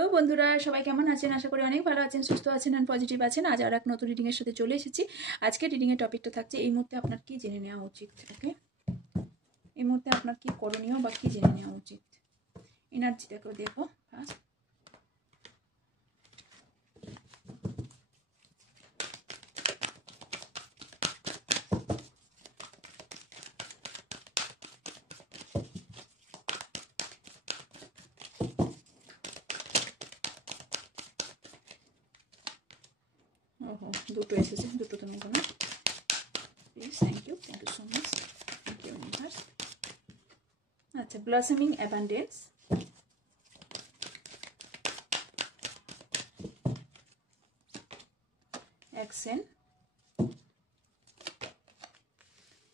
Hello বন্ধুরা, সবাই কেমন আছেন? আশা করি অনেক ভালো আছেন, সুস্থ আছেন আর পজিটিভ আছেন। আজ আর এক নতুন রিডিংয়ের সাথে চলে এসেছি। আজকে রিডিংয়ের টপিকটা থাকছে এই মুহূর্তে আপনার কি জেনে নেওয়া উচিত। ওকে, এই মুহূর্তে আপনার কি করণীয় বা কি জেনে নেওয়া উচিত, এনার্জিটাকে দেখো ফার্স্ট। ওহো, দুটো এসেছে, দুটো তো নেব না please. Thank you so much. Thank you universe. আচ্ছা, blossoming abundance, action,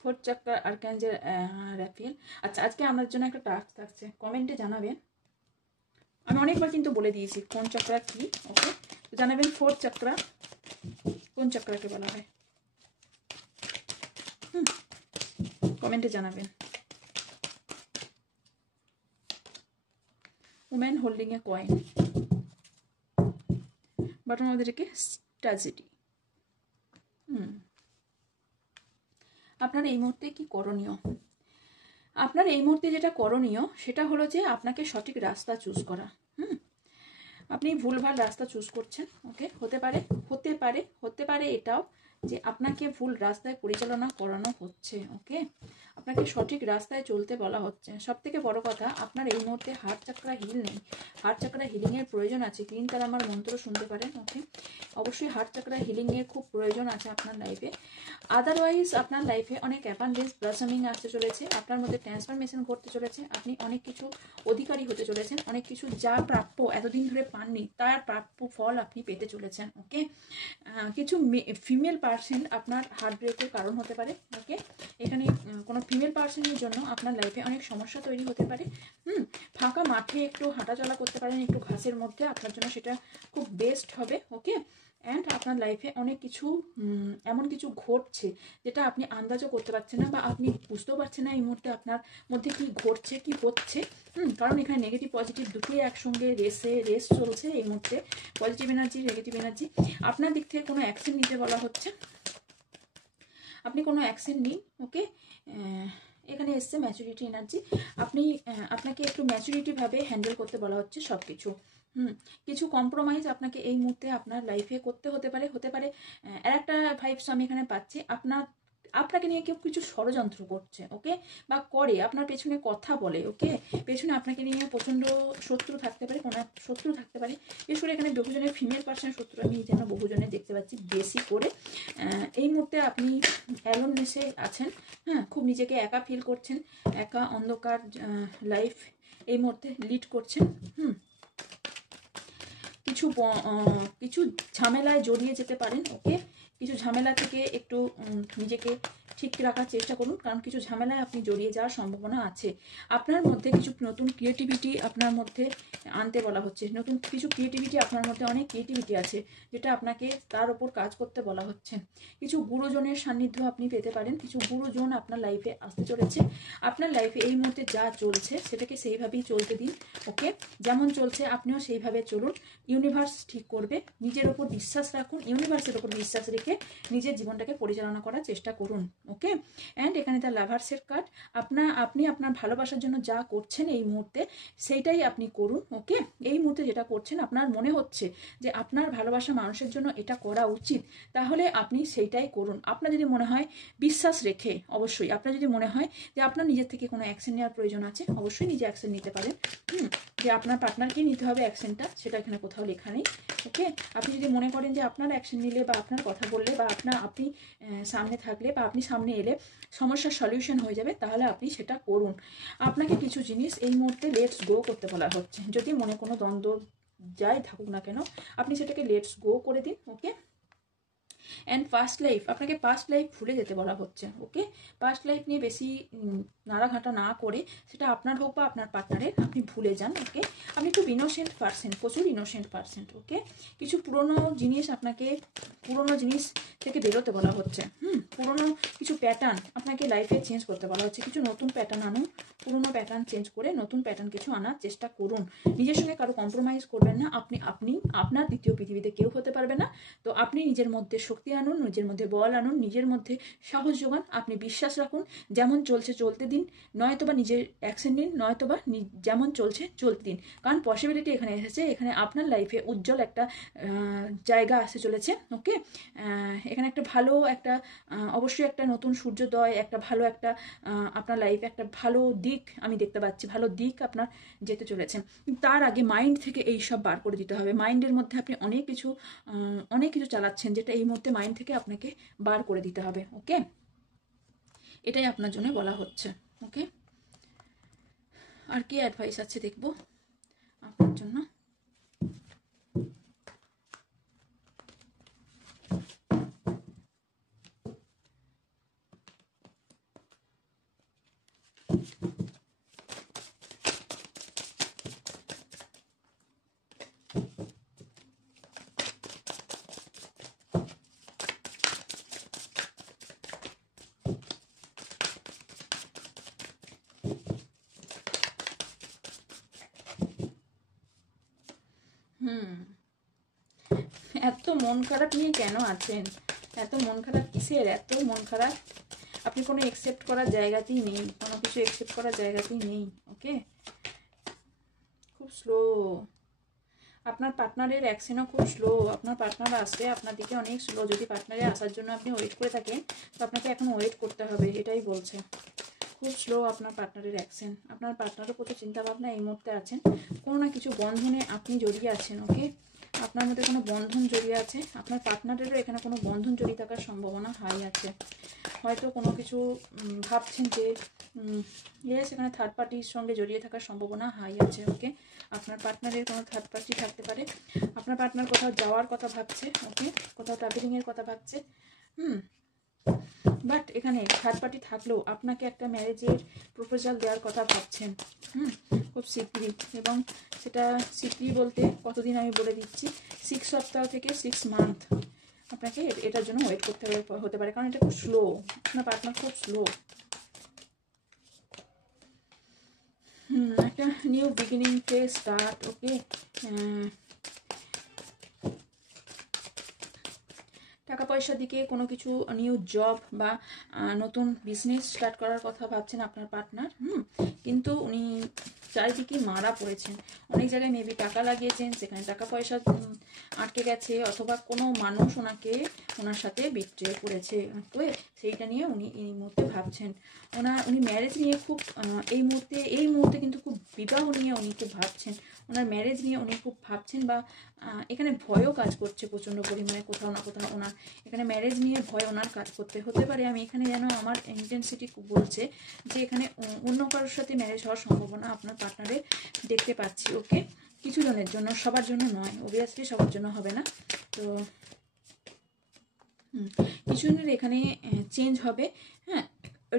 fourth chakra, archangel Raphael. আচ্ছা, আজকে আমার জন্য একটা টাস্ক থাকছে, কমেন্টে জানাবেন। আমি অনেকবার কিন্তু বলে দিয়েছি কোন চক্রা কি। ওকে, তো জানাবেন ফোর্থ চক্রা কোন চক্রাকে বলা হয়। কমেন্টে জানাবেন। উম্যান হোল্ডিং এ কয়েন, বাটন মধ্যে রেখে ট্র্যাজেডি। আপনার এই মুহূর্তে কি করণীয়? আপনার এই মুহূর্তে যেটা করণীয় সেটা হলো যে আপনাকে সঠিক রাস্তা চুজ করা। আপনি ভুলভাল রাস্তা চুজ করছেন। ওকে, হতে পারে এটাও যে আপনাকে ভুল রাস্তায় পরিচালনা করানো হচ্ছে। ওকে, আপনাকে সঠিক রাস্তায় চলতে বলা হচ্ছে। সব থেকে বড় কথা, আপনার এই মুহূর্তে হার্ট চাকরা হিল নেই। হার্ট চাকরা হিলিংয়ের প্রয়োজন আছে। গ্রিন তারা আমার মন্ত্র শুনতে পারেন। ওকে, অবশ্যই হার্ট চাকরা হিলিংয়ের খুব প্রয়োজন আছে আপনার লাইফে। আদারওয়াইজ আপনার লাইফে অনেক অ্যাবান্ডেন্স ব্লসমিং আসতে চলেছে, আপনার মধ্যে ট্রান্সফরমেশন ঘটতে চলেছে। আপনি অনেক কিছু অধিকারী হতে চলেছেন, অনেক কিছু যা প্রাপ্য এতদিন ধরে পাননি তার প্রাপ্য ফল আপনি পেতে চলেছেন। ওকে, কিছু ফিমেল পার্সন আপনার হার্ট ব্রেকের কারণ হতে পারে। ওকে, এখানে কোনো ফিমেল পার্সনের জন্য আপনার লাইফে অনেক সমস্যা তৈরি হতে পারে। ফাঁকা মাঠে একটু হাঁটাচলা করতে পারেন, একটু ঘাসের মধ্যে, আপনার জন্য সেটা খুব বেস্ট হবে। ওকে, অ্যান্ড আপনার লাইফে অনেক কিছু এমন কিছু ঘটছে যেটা আপনি আন্দাজও করতে পারছেন না, বা আপনি বুঝতেও পারছেন না এই মুহূর্তে আপনার মধ্যে কি ঘটছে কি হচ্ছে। কারণ এখানে নেগেটিভ পজিটিভ দুটোই একসঙ্গে রেস চলছে এই মুহূর্তে। Positive energy, negative energy. আপনার দিক থেকে কোনো অ্যাকশন নিতে বলা হচ্ছে, আপনি কোনো অ্যাকশন নিন। ওকে, এখানে এসছে ম্যাচুরিটি এনার্জি। আপনাকে একটু ম্যাচুরিটিভাবে হ্যান্ডেল করতে বলা হচ্ছে সব কিছু। কিছু কম্প্রোমাইজ আপনাকে এই মুহূর্তে আপনার লাইফে করতে হতে পারে। আর একটা ভাইবস আমি এখানে পাচ্ছি, আপনাকে নিয়ে কেউ কিছু ষড়যন্ত্র করছে। ওকে, বা করে আপনার পেছনে কথা বলে। ওকে, পেছনে আপনাকে নিয়ে প্রচণ্ড শত্রু থাকতে পারে, কোনো শত্রু থাকতে পারে। বিশেষ করে এখানে বহুজনের ফিমেল পার্সনের শত্রু আমি যেন বহুজনের দেখতে পাচ্ছি বেশি করে। এই মুহূর্তে আপনি অ্যালোননেসে আছেন। খুব নিজেকে একা ফিল করছেন, একা অন্ধকার লাইফ এই মুহূর্তে লিড করছেন। কিছু ঝামেলায় জড়িয়ে যেতে পারেন। ওকে, কিছু ঝামেলা থেকে একটু নিজেকে ঠিক রাখার চেষ্টা করুন, কারণ কিছু ঝামেলায় আপনি জড়িয়ে যাওয়ার সম্ভাবনা আছে। আপনার মধ্যে কিছু নতুন ক্রিয়েটিভিটি আপনার মধ্যে আনতে বলা হচ্ছে। নতুন কিছু ক্রিয়েটিভিটি, আপনার মধ্যে অনেক ক্রিয়েটিভিটি আছে যেটা আপনাকে তার ওপর কাজ করতে বলা হচ্ছে। কিছু গুরুজনের সান্নিধ্য আপনি পেতে পারেন, কিছু গুরুজন আপনার লাইফে আসতে চলেছে। আপনার লাইফে এই মুহূর্তে যা চলছে সেটাকে সেইভাবেই চলতে দিন। ওকে, যেমন চলছে আপনিও সেইভাবে চলুন। ইউনিভার্স ঠিক করবে, নিজের ওপর বিশ্বাস রাখুন, ইউনিভার্সের ওপর বিশ্বাস রেখে নিজের জীবনটাকে পরিচালনা করার চেষ্টা করুন। ওকে, অ্যান্ড এখানে তার লাভার্সের কার্ড। আপনি আপনার ভালোবাসার জন্য যা করছেন এই মুহূর্তে সেইটাই আপনি করুন। ওকে, এই মুহূর্তে যেটা করছেন আপনার মনে হচ্ছে যে আপনার ভালোবাসা মানুষের জন্য এটা করা উচিত, তাহলে আপনি সেইটাই করুন। আপনার যদি মনে হয় বিশ্বাস রেখে, অবশ্যই আপনার যদি মনে হয় যে আপনার নিজের থেকে কোনো অ্যাকশন নেওয়ার প্রয়োজন আছে, অবশ্যই নিজে অ্যাকশন নিতে পারেন। যে আপনার পার্টনারকেই নিতে হবে অ্যাকশনটা, সেটা এখানে কোথাও লেখা নেই। ওকে, আপনি যদি মনে করেন যে আপনার অ্যাকশন নিলে বা আপনার কথা বললে বা আপনি সামনে থাকলে বা আপনি সামনে এলে সমস্যার সলিউশন হয়ে যাবে, তাহলে আপনি সেটা করুন। আপনাকে কিছু জিনিস এই মুহূর্তে লেটস গো করতে বলা হচ্ছে। যদি মনে কোনো দ্বন্দ্ব যাই থাকুক না কেন, আপনি সেটাকে লেটস গো করে দিন। ওকে, অ্যান্ড পাস্ট লাইফ, আপনাকে পাস্ট লাইফ ভুলে যেতে বলা হচ্ছে। ওকে, পাস্ট লাইফ নিয়ে বেশি নাড়াঘাটা না করে, সেটা আপনার হোক বা আপনার পার্টনারের, আপনি ভুলে যান। ওকে, আপনি খুব ইনোসেন্ট পার্সন, প্রচুর ইনোসেন্ট পার্সন। ওকে, কিছু পুরনো জিনিস, আপনাকে পুরনো জিনিস থেকে বেরোতে বলা হচ্ছে। পুরনো কিছু প্যাটার্ন আপনাকে লাইফে চেঞ্জ করতে বলা হচ্ছে। কিছু নতুন প্যাটার্ন আনুন, পুরনো প্যাটার্ন চেঞ্জ করে নতুন প্যাটার্ন কিছু আনার চেষ্টা করুন। নিজের সঙ্গে কারো কম্প্রোমাইজ করবেন না। আপনি আপনার দ্বিতীয় পৃথিবীতে কেউ হতে পারবে না। তো আপনি নিজের মধ্যে শক্তি আনুন, নিজের মধ্যে বল আনুন, নিজের মধ্যে সাহস যোগান, আপনি বিশ্বাস রাখুন। যেমন চলছে চলতে দিন, নয়তোবা নিজের অ্যাকশন নিন, নয়তোবা যেমন চলছে চলতে দিন। কারণ পসিবিলিটি এখানে এসেছে, এখানে আপনার লাইফে উজ্জ্বল একটা জায়গা আসতে চলেছে। ওকে, এখানে একটা ভালো একটা অবশ্যই একটা নতুন সূর্যোদয়, একটা ভালো একটা আপনার লাইফে একটা ভালো দিক আমি দেখতে পাচ্ছি, ভালো দিক আপনার যেতে চলেছে। তার আগে মাইন্ড থেকে এই সব বার করে দিতে হবে। মাইন্ডের মধ্যে আপনি অনেক কিছু চালাচ্ছেন, যেটা এই মুহূর্তে মাইন্ড থেকে আপনাকে বার করে দিতে হবে। ওকে, এটাই আপনার জন্য বলা হচ্ছে। ওকে, আর কি অ্যাডভাইস আছে দেখবো আপনার জন্য। এত মন খারাপ নিয়ে কেন আছেন? এত মন খারাপ কিসের? এত মন খারাপ আপনি কোনো একসেপ্ট করার জায়গাতেই নেই, কোনো কিছু একসেপ্ট করার জায়গাতেই নেই। ওকে, খুব স্লো আপনার পার্টনারের অ্যাকশনও, খুব স্লো। আপনার পার্টনার আসবে আপনার দিকে অনেক স্লো। যদি পার্টনারে আসার জন্য আপনি ওয়েট করে থাকেন, তো আপনাকে এখন ওয়েট করতে হবে, এটাই বলছে। খুব স্লো আপনার পার্টনারের অ্যাকশন। আপনার পার্টনারের প্রতি চিন্তাভাবনা এই মুহূর্তে আছেন, কোনো না কিছু বন্ধনে আপনি জড়িয়ে আছেন। ওকে, আপনার মধ্যে কোনো বন্ধন জড়িয়ে আছে, আপনার পার্টনারেরও এখানে কোনো বন্ধন জড়িয়ে থাকার সম্ভাবনা হাই আছে। হয়তো কোনো কিছু ভাবছেন যে সেখানে থার্ড পার্টির সঙ্গে জড়িয়ে থাকার সম্ভাবনা হাই আছে। ওকে, আপনার পার্টনারের কোনো থার্ড পার্টি থাকতে পারে। আপনার পার্টনার কোথাও যাওয়ার কথা ভাবছে। ওকে, কোথাও ট্রাভেলিংয়ের কথা ভাবছে। বাট এখানে থার্ড পার্টি থাকলেও আপনাকে একটা ম্যারেজের প্রপোজাল দেওয়ার কথা ভাবছেন। খুব শীঘ্রই, এবং সেটা শীঘ্রই বলতে কতদিন আমি বলে দিচ্ছি, 6 সপ্তাহ থেকে 6 মান্থ আপনাকে এটার জন্য ওয়েট করতে হতে পারে, কারণ এটা খুব স্লো। আপনার পার্টনার খুব স্লো। একটা নিউ বিগিনিং, ফ্রেশ স্টার্ট। ওকে, টাকা পয়সার দিকে কোনো কিছু নিউ জব বা নতুন বিজনেস স্টার্ট করার কথা ভাবছেন আপনার পার্টনার। কিন্তু উনি চারিদিকে মারা পড়েছেন, অনেক জায়গায় মেবি টাকা লাগিয়েছেন, সেখানে টাকা পয়সা আটকে গেছে, অথবা কোনো মানুষ ওনার সাথে বিট্রে করেছে। তো সেইটা নিয়ে উনি এই মুহূর্তে ভাবছেন। উনি ম্যারেজ নিয়ে খুব এই মুহূর্তে কিন্তু খুব বিবাহ নিয়ে উনি খুব ভাবছেন, ওনার ম্যারেজ নিয়ে উনি খুব ভাবছেন। বা এখানে ভয়ও কাজ করছে প্রচণ্ড পরিমাণে, কোথাও না কোথাও ওনার এখানে ম্যারেজ নিয়ে ভয় ওনার কাজ হতে পারে। আমি এখানে যেন আমার ইন্টেন্সিটি বলছে যে এখানে অন্য কারোর সাথে ম্যারেজ হওয়ার সম্ভাবনা আপনার পার্টনারে দেখতে পাচ্ছি। ওকে, কিছু জনের জন্য, সবার জন্য নয়, অবভিয়াসলি সবার জন্য হবে না। তো কিছু জনের এখানে চেঞ্জ হবে।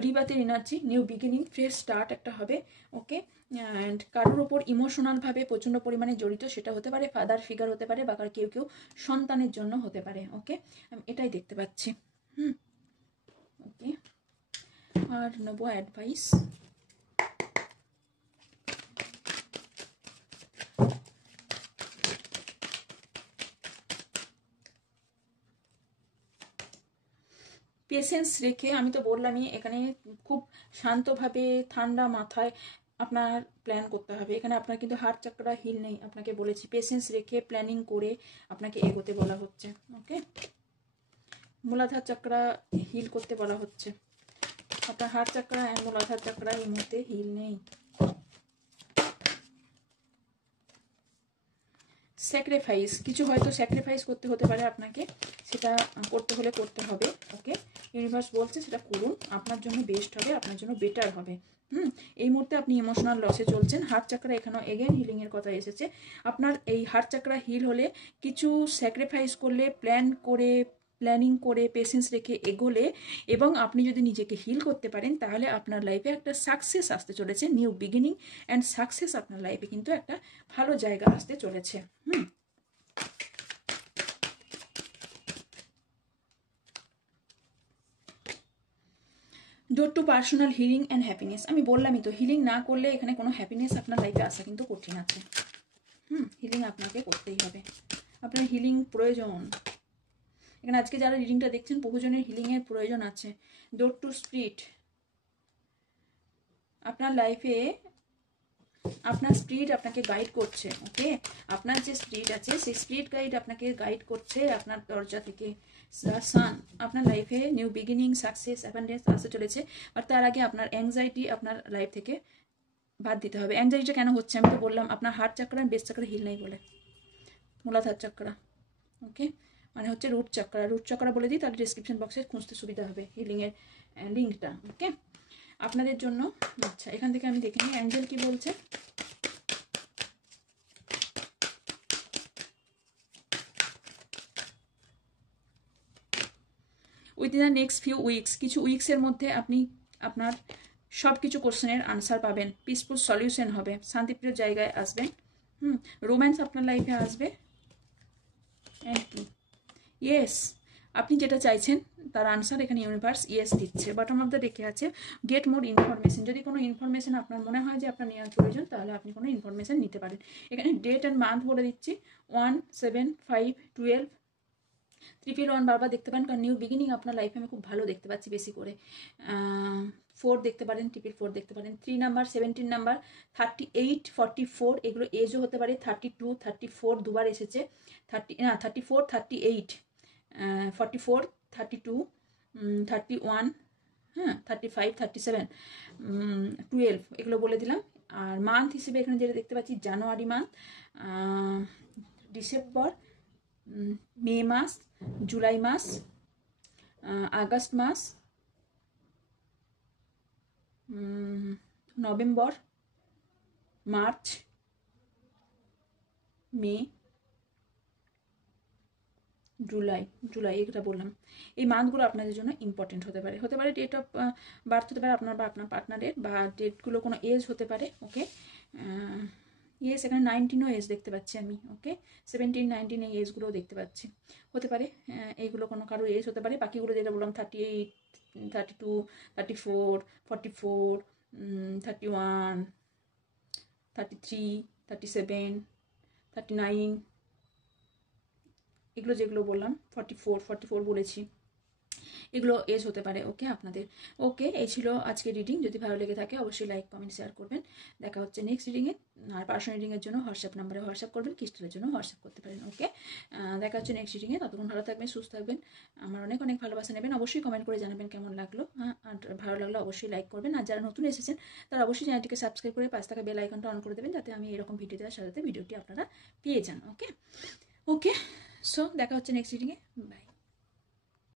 রিবাতের energy, new beginning, fresh start একটা হবে। ওকে, অ্যান্ড কারোর ওপর ইমোশনালভাবে প্রচণ্ড পরিমাণে জড়িত, সেটা হতে পারে ফাদার ফিগার হতে পারে, বা কেউ সন্তানের জন্য হতে পারে। ওকে, আমি এটাই দেখতে পাচ্ছি। ওকে, আর নেবো অ্যাডভাইস। পেশেন্স রেখে, আমি তো বললামই, এখানে খুব শান্তভাবে ঠান্ডা মাথায় আপনার প্ল্যান করতে হবে। এখানে আপনার কিন্তু হার্ট চাকরা হিল নেই, আপনাকে বলেছি পেশেন্স রেখে প্ল্যানিং করে আপনাকে এগোতে বলা হচ্ছে। ওকে, মূলাধার চাকরা হিল করতে বলা হচ্ছে। আপনার হার্ট চাকরা অ্যান্ড মূলাধার চাকরা এই মুহূর্তে হিল নেই। স্যাক্রিফাইস, কিছু হয়তো স্যাক্রিফাইস করতে হতে পারে আপনাকে, সেটা করতে হলে করতে হবে। ওকে, ইউনিভার্স বলছে সেটা করুন, আপনার জন্য বেস্ট হবে, আপনার জন্য বেটার হবে। এই মুহূর্তে আপনি ইমোশনাল লসে চলছেন। হার্ট চাকরা এখানেও এগেন হিলিংয়ের কথা এসেছে। আপনার এই হার্ট চাকরা হিল হলে, কিছু স্যাক্রিফাইস করলে, প্ল্যান করে প্ল্যানিং করে পেশেন্স রেখে এগোলে এবং আপনি যদি নিজেকে হিল করতে পারেন, তাহলে আপনার লাইফে একটা সাকসেস আসতে চলেছে, নিউ বিগিনিং অ্যান্ড সাকসেস আপনার লাইফে কিন্তু একটা ভালো জায়গা আসতে চলেছে। Door to personal healing and happiness. আমি বললামই তো, হিলিং না করলে এখানে কোনো হ্যাপিনেস আপনার লাইফে আসা কিন্তু কঠিন আছে। হিলিং আপনাকে করতেই হবে, আপনার হিলিং প্রয়োজন। এখানে আজকে যারা রিডিংটা দেখছেন, বহুজনের হিলিংয়ের প্রয়োজন আছে। ডোর টু স্পিরিট, আপনার লাইফে আপনার স্পিরিট আপনাকে গাইড করছে। ওকে, আপনার যে স্পিরিট আছে সেই স্পিরিট গাইড আপনাকে গাইড করছে আপনার দরজা থেকে। সান, আপনার লাইফে নিউ বিগিনিং, সাকসেস, অ্যাবান্ডেন্স আসতে চলেছে। আর তার আগে আপনার অ্যাংজাইটি আপনার লাইফ থেকে বাদ দিতে হবে। অ্যাংজাইটিটা কেন হচ্ছে আমি তো বললাম, আপনার হার্ট চাকরা বেস চাকরা হিল নেই বলে, মূলাধার চাকরা। ওকে, মানে হচ্ছে রুট চাকরা। রুট চাকরা বলে দিই, তাহলে ডিসক্রিপশন বক্সে খুঁজতে সুবিধা হবে হিলিংয়ের লিঙ্কটা। ওকে, আপনাদের জন্য। আচ্ছা, এখান থেকে আমি দেখে নিই অ্যাঞ্জেল কি বলছে। Within the next few weeks, কিছু উইক্সের মধ্যে আপনি আপনার সব কিছু কোশ্চেনের আনসার পাবেন। পিসফুল সলিউশন হবে, শান্তিপ্রিয় জায়গায় আসবেন। রোম্যান্স আপনার লাইফে আসবে। অ্যান্ড কি, ইয়েস, আপনি যেটা চাইছেন তার আনসার এখানে ইউনিভার্স ইয়েস দিচ্ছে। বটম অফ দ্য ডেকে আছে গেট মোর ইনফরমেশন। যদি কোনো ইনফরমেশন আপনার মনে হয় যে আপনার নেওয়ার প্রয়োজন, তাহলে আপনি কোনো ইনফরমেশন নিতে পারেন। এখানে ডেট অ্যান্ড মান্থ বলে দিচ্ছি 1, 7, 5, 12, 111 বারবার দেখতে পারেন, কারণ নিউ বিগিনিং আপনার লাইফে আমি খুব ভালো দেখতে পাচ্ছি বেশি করে। 4 দেখতে পারেন, 4 দেখতে পারেন, 3 নাম্বার, 17 নাম্বার, 38, 44 এগুলো এজও হতে পারে। 32, 34 দুবার এসেছে। 34, 38, 44, 32, 31, 35, 37, 12 এগুলো বলে দিলাম। আর মান্থ হিসেবে এখানে যেটা দেখতে পাচ্ছি জানুয়ারি মান্থ, ডিসেম্বর, মে মাস, জুলাই মাস, আগস্ট মাস, নভেম্বর, মার্চ, মে, জুলাই এটা বললাম। এই মান্থগুলো আপনাদের জন্য ইম্পর্টেন্ট হতে পারে। ডেট অফ বার্থ হতে পারে আপনার বা আপনার পার্টনারের, বা ডেটগুলো কোনো এজ হতে পারে। ওকে, ইয়েস, এখানে 19ও এজ দেখতে পাচ্ছি আমি। ওকে, 17, 19 এই এজগুলোও দেখতে পাচ্ছি। হতে পারে এইগুলো কোনো কারো এজ হতে পারে। বাকিগুলো যেটা বললাম 38, 32, 34, 44, 31, 33, 37, 39 এগুলো যেগুলো বললাম, 44 বলেছি, এগুলো এজ হতে পারে। ওকে, আপনাদের। ওকে, এই ছিল আজকে রিডিং। যদি ভালো লেগে থাকে অবশ্যই লাইক, কমেন্ট, শেয়ার করবেন। দেখা হচ্ছে নেক্সট রিডিংয়ে। আর পার্সোনাল রিডিংয়ের জন্য হোয়াটসঅ্যাপ নাম্বারে হোয়াটসঅ্যাপ করবেন, ক্রিস্টালের জন্য হোয়াটসঅ্যাপ করতে পারেন। ওকে, দেখা হচ্ছে নেক্সট রিডিংয়ে। ততক্ষণ ভালো থাকবেন, সুস্থ থাকবেন, আমার অনেক অনেক ভালোবাসা নেবেন। অবশ্যই কমেন্ট করে জানাবেন কেমন লাগলো। আর ভালো লাগলো অবশ্যই লাইক করবেন। আর যারা নতুন এসেছেন তারা অবশ্যই চ্যানেলটিকে সাবস্ক্রাইব করে পাশে থাকা বেল আইকনটা অন করে দেবেন, যাতে আমি এরকম ভিডিও দেওয়ার সাথে ভিডিওটি আপনারা পেয়ে যান। ওকে, সো দেখা হচ্ছে নেক্সট রিডিংয়ে। বাই।